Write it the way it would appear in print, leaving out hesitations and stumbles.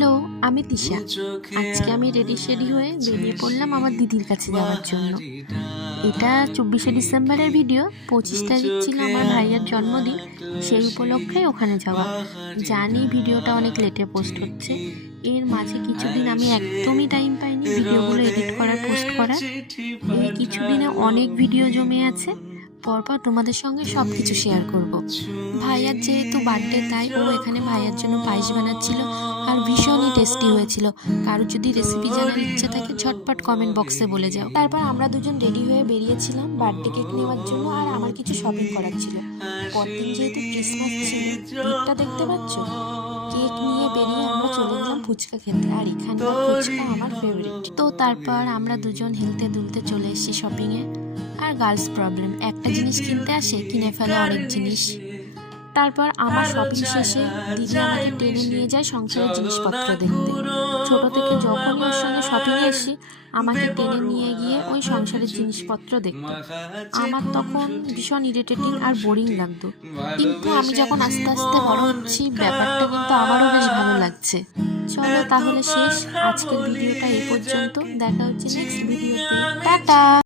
Hello, আমি তিশা। আজকে আমি রেডি হয়ে বেরিয়ে পড়লাম আমার দিদির কাছে যাওয়ার জন্য। এটা 24শে ডিসেম্বরের ভিডিও। 25 তারিখ ছিল আমার ভাইয়ার জন্মদিন, সেই উপলক্ষে ওখানে যাওয়া। জানি ভিডিওটা অনেক লেটে পোস্ট হচ্ছে, এর মাঝে কিছুদিন আমি একদমই টাইম পাইনি ভিডিওগুলো এডিট করার, পোস্ট করার। এই কিছুদিনে অনেক ভিডিও জমে আছে, পরপর তোমাদের সঙ্গে সব কিছু শেয়ার করব। ভাইয়ার যেহেতু বার্থডে, তাই ও এখানে ভাইয়ার জন্য পায়েস বানাচ্ছিল আর ভীষণই টেস্টি হয়েছিল। কারো যদি রেসিপি জানার ইচ্ছে থাকে ঝটপট কমেন্ট বক্সে বলে যাও। তারপর আমরা দুজন রেডি হয়ে বেরিয়েছিলাম বার্থডে কেক নেওয়ার জন্য, আর আমার কিছু শপিং করার ছিল। পরদিন যেহেতু ক্রিসমাস ছিল, কেকটা দেখতে পাচ্ছ, কেক নিয়ে বেরিয়ে আমরা চলে গেলাম ফুচকা খেতে, আর এখানকার ফুচকা আমার ফেভারিট। তো তারপর আমরা দুজন হেলতে দুলতে চলে এসেছি শপিংয়ে। আর গার্লস প্রবলেম, একটা জিনিস কিনতে আসে কিনে ফেলে অনেক জিনিস। তারপর আমার শপিং শেষে দিদি আমাকে টেনে নিয়ে যায় সংসারের জিনিসপত্র দেখতে। ছোট থেকে যখনই ওর সঙ্গে শপিংয়ে এসি, আমাকে টেনে নিয়ে গিয়ে ওই সংসারের জিনিসপত্র দেখতো। আমার তখন ভীষণ ইরিটেটিং আর বোরিং লাগতো, কিন্তু আমি যখন আস্তে আস্তে বড় হচ্ছি, ব্যাপারটা কিন্তু আমারও বেশ ভালো লাগছে। চলো তাহলে শেষ আজকের ভিডিওটা এই পর্যন্ত, দেখা হচ্ছে নেক্সট ভিডিওতে। টাটা।